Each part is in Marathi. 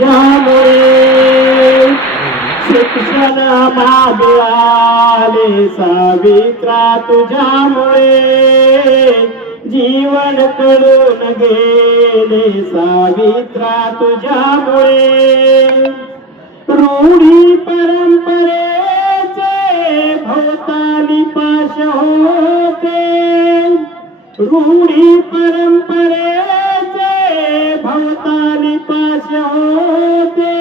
त्यामुळे शिक्षण मिळाले सावित्रा तुझ्यामुळे, जीवन कळून गेले सावित्रा तुझ्यामुळे. रूढी परंपरेचे भोवताली पाश होते, रूढी परंपरेचे भोवताली पाश होते.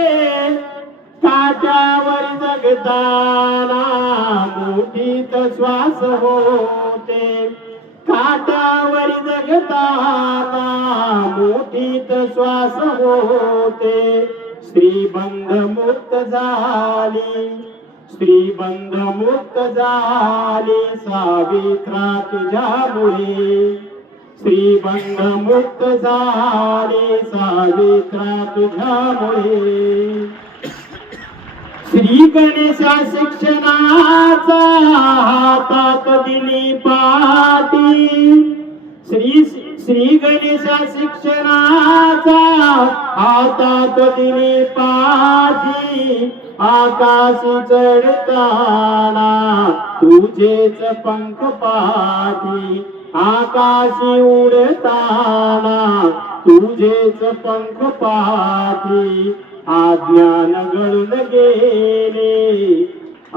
काट्यावर जगताना मुठीत श्वास होते, काट्यावर जगताना मुठीत श्वास होते. स्त्रीबंध मुक्त झाली, स्त्रीबंध मुक्त झाली सावित्रा तुझ्यामुळे, स्त्रीबंध मुक्त झाली सावित्रा तुझ्यामुळे. श्री गणेशा शिक्षणाचा हातात दिली पाटी, श्री गणेशा शिक्षणाचा हातात दिली पाठी. आकाशी चढताना तुझेच पंख पाठी, आकाशी उडताना तुझेच पंख पाठी. अज्ञान गळून गेले,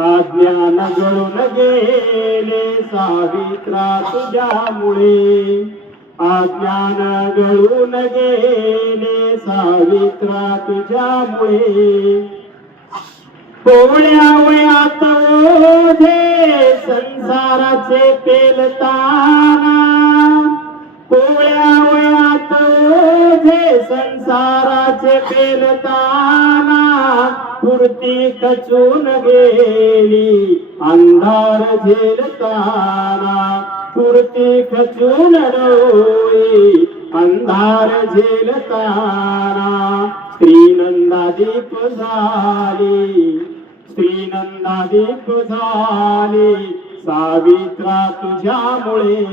अज्ञान गळून गेले सावित्रा तुझ्यामुळे, अज्ञान गळून गेले सावित्रा तुझ्यामुळे. कोवळ्या वयात ओझे संसाराचे पेलताना, कोवळ्या वयात ओझे संसाराचे पेलताना. पूर्ती खचून गेली अंधार झेलताना, पूर्ती खचून डोळे अंधार झेलताना. स्त्री नंदादीप झाली, स्त्री नंदादीप झाली सावित्रा तुझ्यामुळे,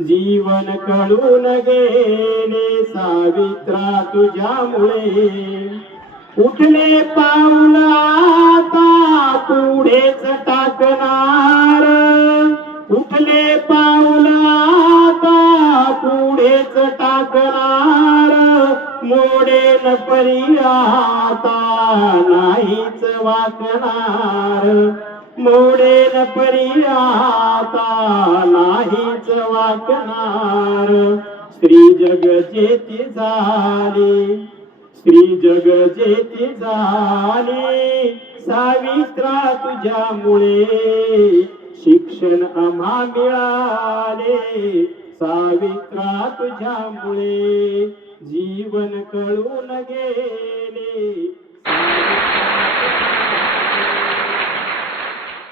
जीवन कळून गेले सावित्रा तुझ्यामुळे. उठले पाऊल आता पुढेच टाकणार, उठले पाऊल आता पुढेच टाकणार. मोडेन परी आता नाहीच वाकणार, मोडेन परी आता नाहीच वाकणार. स्त्री जग जेती झाली, स्त्री जग जेती झाली सावित्रा तुझ्यामुळे. शिक्षण आम्हा मिळाले सावित्रा तुझ्यामुळे, जीवन कळून गेले